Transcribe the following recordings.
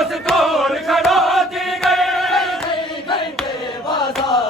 मस्तूर खड़ा थी गए, घंटे बाजार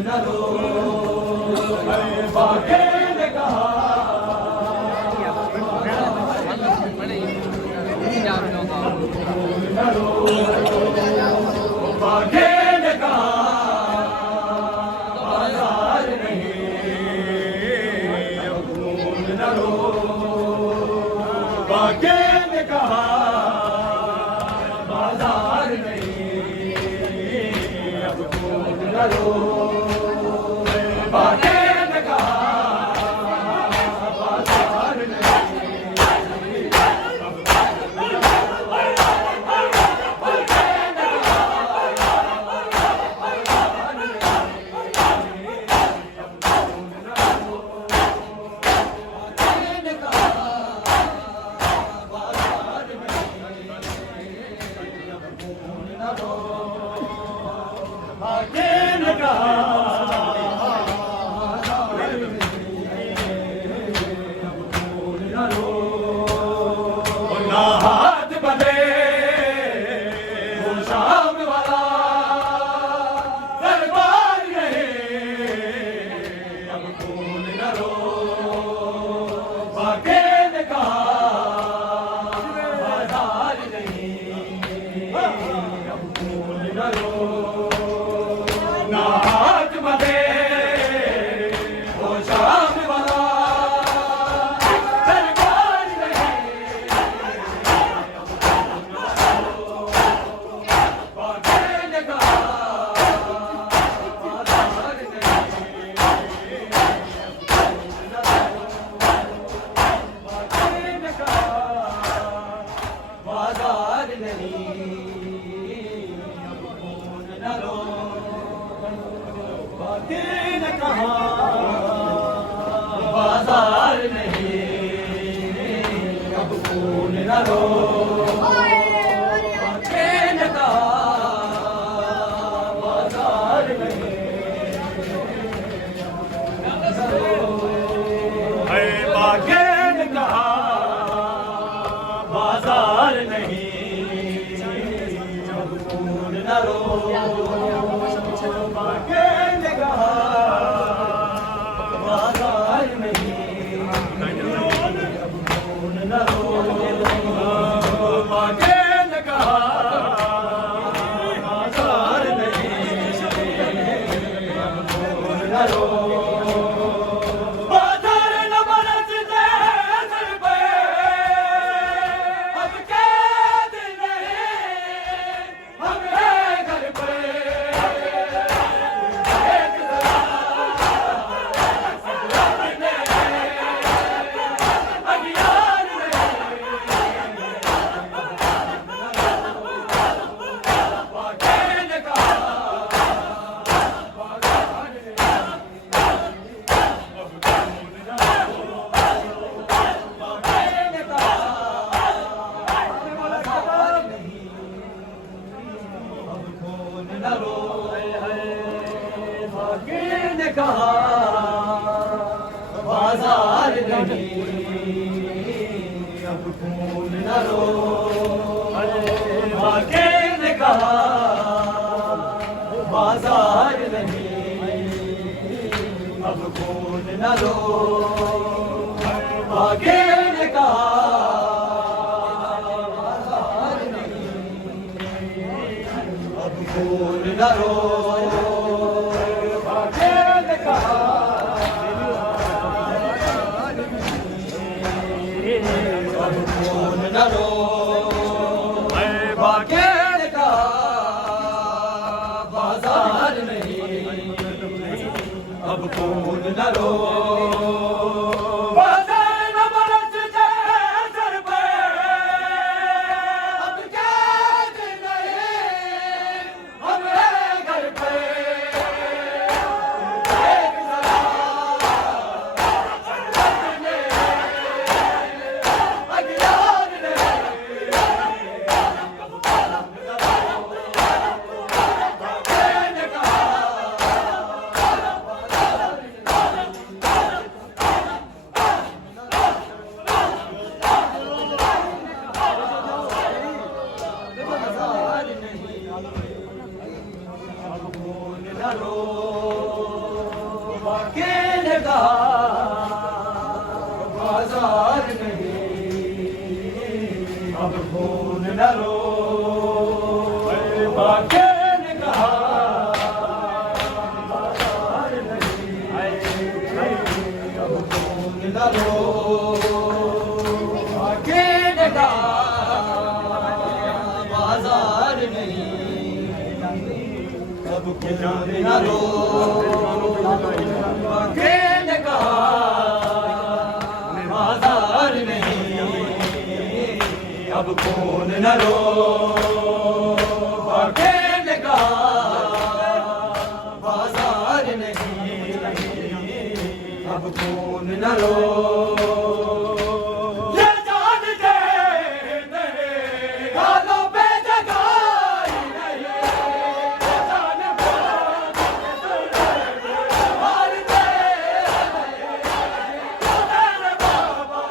न रो बाके ने कहा न रो बाके ने कहा बाजार नहीं अब खून न रो बाके ने कहा बाजार नहीं अब खून न रो बाके ने कहा बाजार हाथ बंधे शाम वाला दरबार रहे अब खून न रो बाके ने कहा बाजार नहीं अब खून न रो ना हाथ बंधे शाम वाला बाजार नहीं अब खून न रो बाके ने कहा बाजार नहीं अब खून न रो बाके ने कहा बाजार नहीं बाके ने कहा बाजार नहीं अब खून न रो बाके ने कहा बाजार नहीं अब खून न रो बाके ने कहा बाजार नहीं अब खून न रो बाके ने कहा बाजार नहीं अब खून न रो बाके ने कहा बाजार नहीं अब खून न रो बाके ने कहा बाजार नहीं अब खून न रो खून न रो बाके ने कहा बाजार नहीं अब खून न रो बाजार न बरस जाए सर पे अब क्या दिन है हमें घर पे रो बाके ने कहा बाजार नहीं, अब खून न लो। बाके ने कहा बाजार नहीं, अब खून न लो। बाके ने कहा बाजार नहीं, अब खून न लो। बाके ने कहा बाजार नहीं, अब खून न लो। ये जान दे तेरे गालों पे जगाई नहीं, ये जान मार दे तेरे बाबा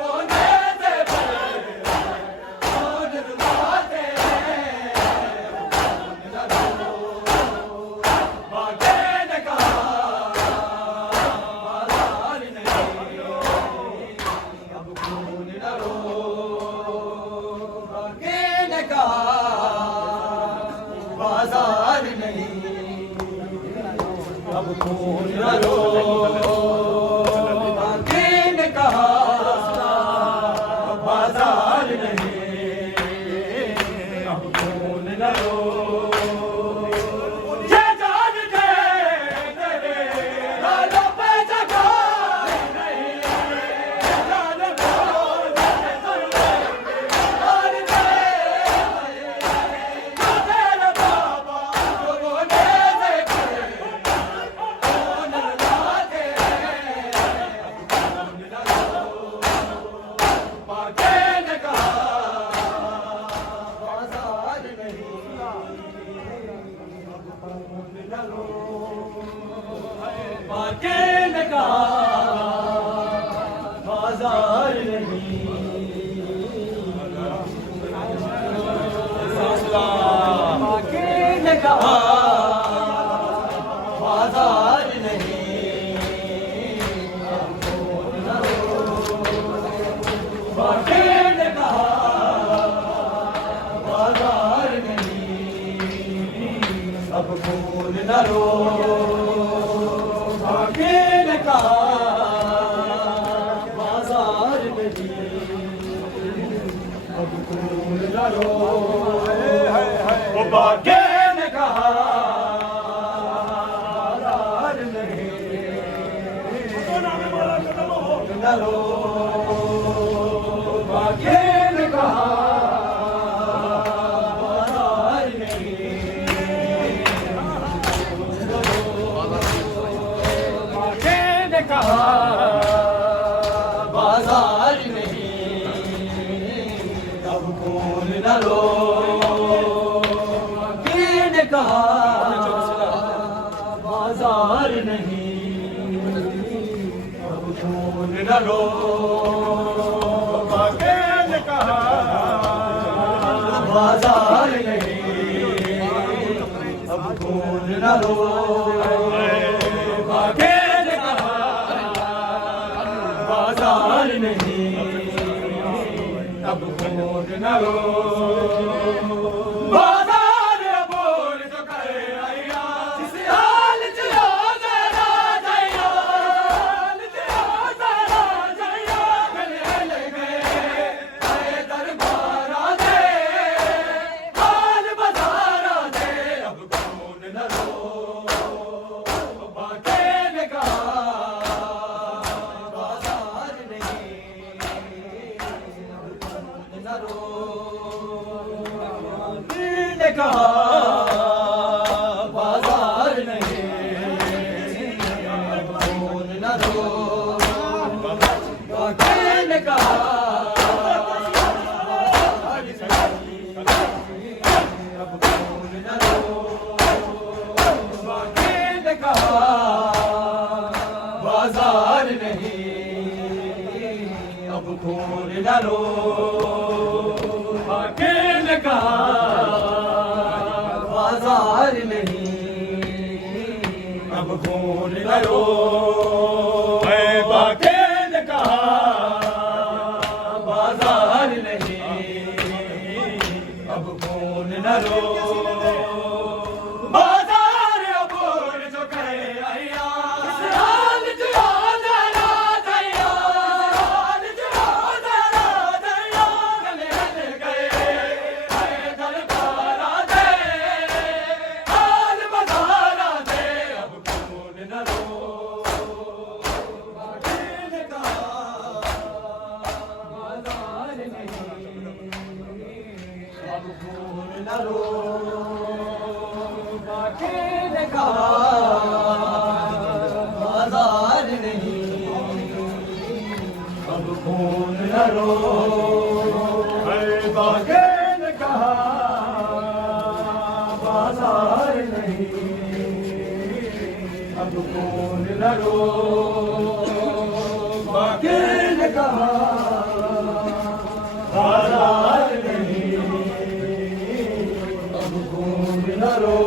रोने से और रुलाते। बाके ने कहा बाजार नहीं, अब खून न लो। बाके ने कहा बाजार नहीं, अब खून न लो। बाके ने कहा बाजार नहीं, अब खून न लो। ये जान दे तेरे गालों पे जगाई नहीं, ये जान मार दे तेरे बाबा रोने से खून रुलाते। बाके ने कहा बाजार नहीं, अब खून न लो। बाके ने कहा बाजार नहीं, बाके ने कहा बाजार नहीं, अब खून न लो। बाके ने कहा बाजार नहीं, अब खून न लो। बाके ने कहा बाजार नहीं, अब खून न लो। ओ बाके ने कहा बाजार नहीं, न लो। बाके ने कहा बाजार नहीं, बाके ने कहा बाजार नहीं, अब खून न लो। बाके ने कहा बाजार नहीं, अब खून न लो। बाके ने कहा बाजार नहीं, अब खून न लो। बाके ने कहा बाजार नहीं, अब खून न लो। बाजार बोल तो कर आया, जिस हाल च हो जरा जाइयो, हाल च हो जरा जाइयो। गले लगे आए दरबारा दे, हाल बाजारा दे, अब खून न लो। बाके ने कहा बाजार नहीं, अब खून न लो। बाके ने कहा बाजार नहीं, अब खून न लो। बाके ने कहा बाजार नहीं, अब खून न लो। बाके ने कहा बाजार नहीं, अब खून न लो। बाके ने कहा बाजार नहीं, अब खून न लो। बाके ने कहा बाजार नहीं, अब खून न लो। है बाके ने कहा बाजार नहीं, अब कौन न रो। बाके ने कहा बाजार नहीं, अब कौन न रो।